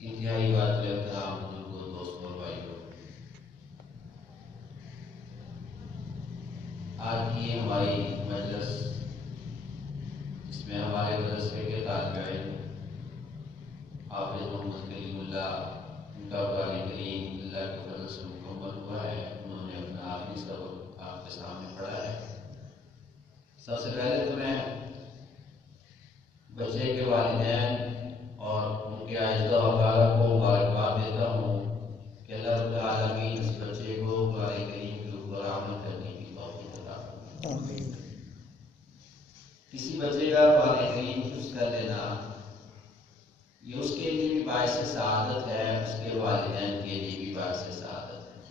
انتہائی بات احترام بزرگوں دوستوں اور بھائیوں، آج کی ہماری مجلس جس میں ہمارے مدرسے کے طالب علم حافظ محمد کلیم اللہ ان کا قرآن کریم اللہ کے فضل سے مکمل ہوا ہے، انہوں نے اپنا آخری سبق آپ کے سامنے پڑھا ہے۔ سب سے پہلے تو میں بچے کے والدین اور ان کے اعزاء و اقارب کو مبارکباد دیتا ہوں کہ اللہ رب العالمین اس بچے کو قرآن کریم کے اوپر عمل کرنے کی توفیق عطا فرمائے۔ کسی بچے کا قرآن کریم حفظ کر لینا یہ اس کے لیے بھی باعث سعادت ہے، اس کے والدین کے لیے بھی باعث سعادت ہے۔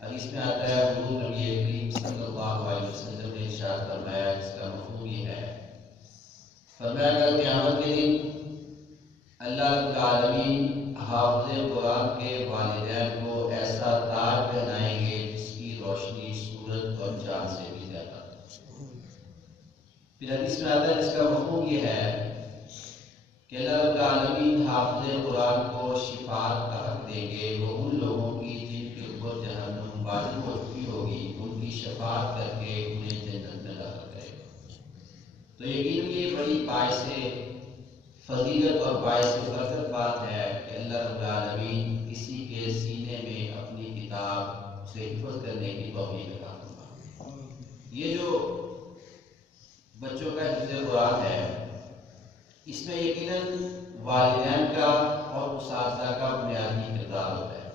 حدیث میں آتا ہے حضور نبی کریم صلی اللہ علیہ وسلم نے ارشاد فرمایا، جس کا مفہوم یہ ہے، فرمایا کہ قیامت کے دن اللہ رب العالمین حافظ قرآن کے والدین کو ایسا تاج پہنائیں گے جس کی روشنی سورج اور چاند سے بھی زیادہ۔ پھر حدیث میں آتا ہے جس کا مفہوم یہ ہے کہ اللہ رب العالمین حافظ قرآن کو شفاعت کا حق دیں گے، وہ ان لوگوں کی جن کے اوپر جہنم واجب ہو چکی ہوگی، ان کی شفاعت کر کے انہیں جنت میں داخل کرے گا۔ تو یقیناً یہ بڑی باعث فضیلت اور باعث برکت بات ہے کہ اللہ رب العالمین کسی کے سینے میں اپنی کتاب سے حفظ کرنے کی توفیق عطا فرمائے۔ یہ جو بچوں کا حفظ قرآن ہے، اس میں یقیناً والدین کا اور اساتذہ کا بنیادی کردار ہوتا ہے۔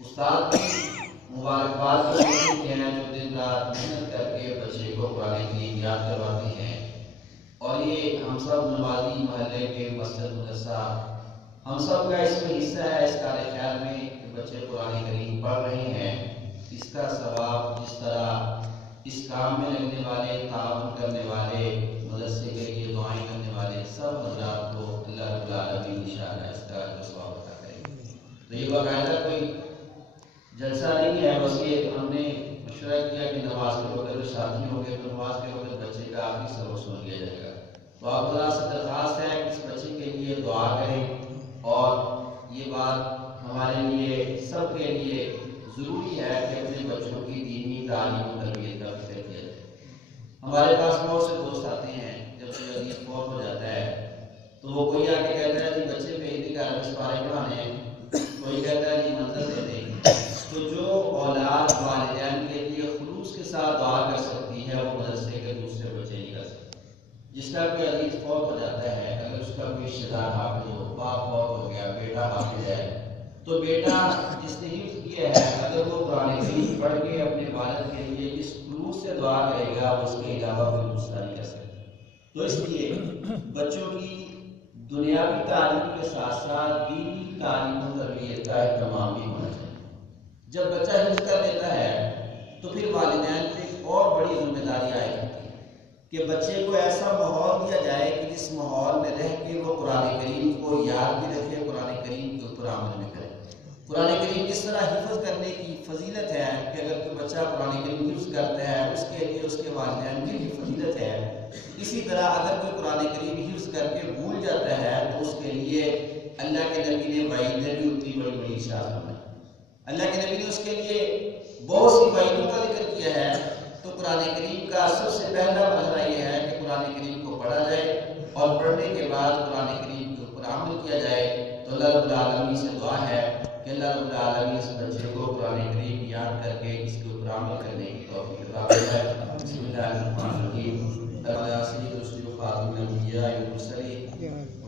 استاد کی مبارکباد ہیں جو دن رات محنت کر کے بچے کو قرآن کریم یاد کرواتے ہیں، اور یہ ہم سب نمازی محلے کے مسجد مدرسہ ہم سب کا اس میں حصہ ہے، اس کار خیر میں کہ بچے قرآن کریم پڑھ رہے ہیں۔ اس کا ثواب جس طرح اس کام میں لگنے والے، تعاون کرنے والے، مدرسے کے لیے دعائیں کرنے والے سب حضرات کو اللہ رب العالمین انشاءاللہ اس کا ثواب عطا کریں گے۔ تو یہ باقاعدہ کوئی جلسہ نہیں ہے، بس یہ ہم نے مشورہ کیا کہ نماز کے وقت شادی ہو گئے تو نماز کے وقت بچے کا آخری سبق سن لیا جائے گا۔ تو آپ خدا سے درخواست ہے کہ اس بچے کے لیے دعا کریں، اور یہ بات ہمارے لیے سب کے لیے ضروری ہے کہ اپنے بچوں کی دینی تعلیم و تربیت کا فکر کیا جائے۔ ہمارے پاس بہت سے دوست آتے ہیں، جب کوئی عزیز فوت ہو جاتا ہے تو وہ کوئی آ کے کہتا ہے جی بچے بھیج دی گھر میں سپارے پڑھانے ہیں، کوئی کہتا ہے جی منظر دے دیں۔ تو جو اولاد والدین کے لیے خلوص کے ساتھ دعا کر سکتی ہے وہ مدرسے کے دوسرے بچے نہیں کر سکتے۔ جس کا کوئی عزیز فوت ہو جاتا ہے، اگر اس کا کوئی رشتہ دار حافظ ہو، باپ فوت ہو گیا، بیٹا حافظ ہے، تو بیٹا جس نے حفظ کیا ہے اگر وہ قرآن کریم پڑھ کے اپنے والد کے لیے اس خلوص سے دعا کرے گا اس کے علاوہ کوئی دوسرا نہیں کر سکتا۔ تو اس لیے بچوں کی دنیاوی تعلیم کے ساتھ ساتھ دینی تعلیم و تربیت کا اہتمام بھی ہونا چاہیے۔ جب بچہ حفظ کر لیتا ہے تو پھر والدین پہ ایک اور بڑی ذمہ داری عائد ہوتی ہے کہ بچے کو ایسا ماحول دیا جائے کہ جس ماحول میں رہ کے وہ قرآن کریم کو یاد بھی رکھے، قرآن کریم کے اوپر عمل بھی کرے۔ قرآن کریم کس طرح حفظ کرنے کی فضیلت ہے کہ اگر کوئی بچہ قرآن کریم حفظ کرتا ہے اس کے لیے اس کے والدین کی بھی فضیلت ہے، اسی طرح اگر کوئی قرآن کریم حفظ کر کے بھول جاتا ہے تو اس کے لیے اللہ کے نبی نے وعیدیں بھی اتنی بڑی بڑی ارشاد فرمائی۔ اللہ کے نبی نے اس کے لیے بہت سی وعیدوں کا ذکر کیا ہے۔ تو قرآن کریم کا سب سے پہلا مرحلہ یہ ہے کہ قرآن کریم کو پڑھا جائے اور پڑھنے کے بعد قرآن کریم کے اوپر عمل کیا جائے۔ تو اللہ رب العالمین سے دعا ہے کہ اللہ رب العالمین اس بچے کو قرآن کریم یاد کر کے اس کے اوپر عمل کرنے کی توفیق عطا فرمائے۔ بسم اللہ الرحمن الرحیم۔ یا سید رسول خاتم الانبیاء والمرسلین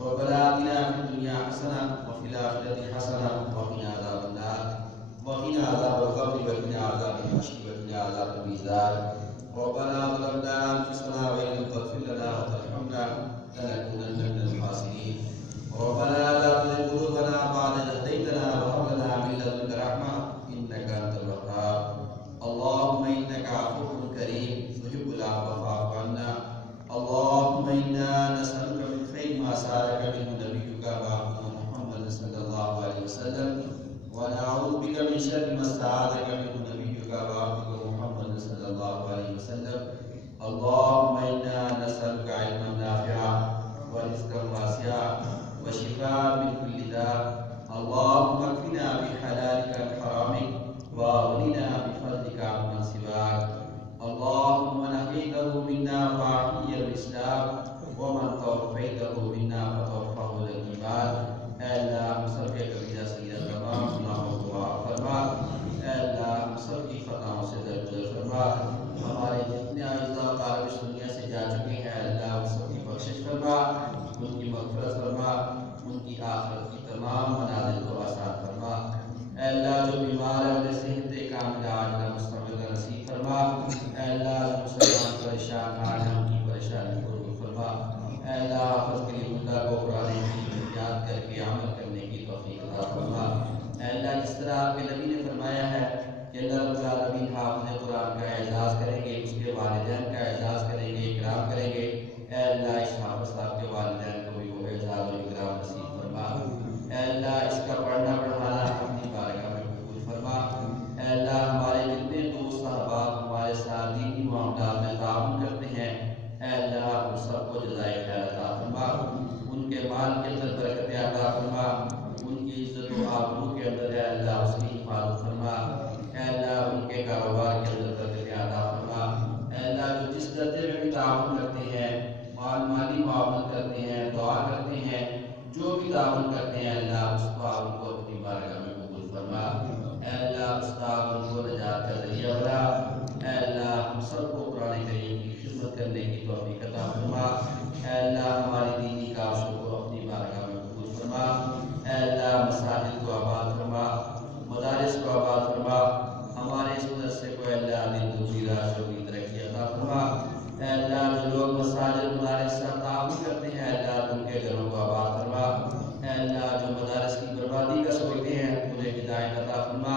ربنا آتنا فی الدنیا حسنہ وفی الآخرۃ حسنہ وقنا عذاب النار وقنا عذاب القبر وقنا عذاب الحشر وقنا عذاب الميزان ربنا ظلمنا انفسنا وان لم تغفر لنا وترحمنا لنكونن من الخاسرين ربنا لا تزغ قلوبنا بعد إذ هديتنا وهب لنا من لدنك رحمة إنك أنت الوهاب اللهم إنك عفو كريم تحب العفو فاعف عنا اللهم إنا نسألك من خير ما سألك منه نبيك وعبدك محمد صلى الله عليه وسلم ونعوذ بك من شر ما استعاذك منه نبيك وعبدك محمد صلى الله عليه وسلم اللهم إنا نسألك علما نافعا ورزقا واسعا وشفاء من كل داء اللهم اكفنا بحلالك عن حرامك واغننا بفضلك عمن سواك اللهم من أحييته منا فأحيي الإسلام ومن توفيته منا فتوفه الإيمان اے اللہ ہم سب کے کبیرہ صغیرہ تمام گناہوں کو معاف فرما، اے اللہ ہم سب کی خطاؤں سے درگزر فرما، ہمارے جتنے اعزاء و اقارب اس دنیا سے جا چکے ہیں اللہ ان سب کی بخشش فرما، ان کی مغفرت فرما، ان کی آخرت کی تمام منازل کو آسان فرما۔ اے اللہ جو بیمار ہے انہیں صحت کاملہ عاجلہ مستمرہ نصیب فرما، اے اللہ جو مسلمان پریشان ہیں ان کی پریشانی کو دور فرما، اے اللہ حافظ کلیم اللہ کو قرآن کریم یاد کر کے عمل کرنے کی توفیق عطا فرما۔ اے اللہ جس طرح آپ کے نبی نے فرمایا ہے کہ اللہ رب العالمین حافظ قرآن کا اعزاز کریں گے، اس کے والدین کا اعزاز کریں گے، اکرام کریں گے، اے اللہ اس حافظ صاحب کے والدین کو بھی وہ اعزاز و اکرام نصیب فرما۔ اے اللہ اس کا پڑھنا پڑھانا اپنی بارگاہ میں قبول فرما۔ اے اللہ ہمارے جتنے دوست احباب ہمارے ساتھ دینی معاملات میں تعاون کرتے ہیں اے اللہ ان سب کو جزائے خیر عطا فرما، ان کے مال کے اندر برکت عطا فرما، ان کی عزت و آبرو کے اندر اے اللہ اس کی حفاظت فرما، اے اللہ ان کے کاروبار کے اندر برکت عطا فرما۔ اے اللہ جو جس درجے میں بھی تعاون کرتے ہیں، مالی معاونت کرتے ہیں، دعا کرتے ہیں، جو بھی تعاون کرتے ہیں اللہ اس تعاون کو اپنی بارگاہ میں قبول فرما۔ اے اللہ اس تعاون کو نجات کا ذریعہ بنا۔ اے اللہ ہم سب کو قرآن کریم کی خدمت کرنے کی توفیق عطا فرما۔ اے اللہ ہماری دینی کاوشوں کو اپنی بارگاہ میں قبول فرما۔ اے اللہ مساجد کو آباد فرما، مدارس کو آباد فرما، ہمارے اس مدرسے کو اے اللہ دین دوسری راشوں کی ترقی عطا فرما۔ اے اللہ جو لوگ مساجد مدارس سے تعاون کرتے ہیں اے اللہ ان کے گھروں کو آباد فرما۔ اے اللہ جو مدارس کی بربادی کا سوچتے ہیں انہیں ہدایت عطا فرما،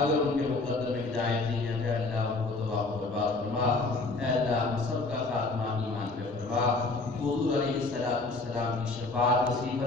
اگر ان کے مقدر میں ہدایت نہیں ہے تو اے اللہ ان کو تباہ و برباد فرما۔ اے اللہ ہم سب کا خاتمہ ایمان پہ فرما، حضور علیہ السلام کی شفاعت نصیب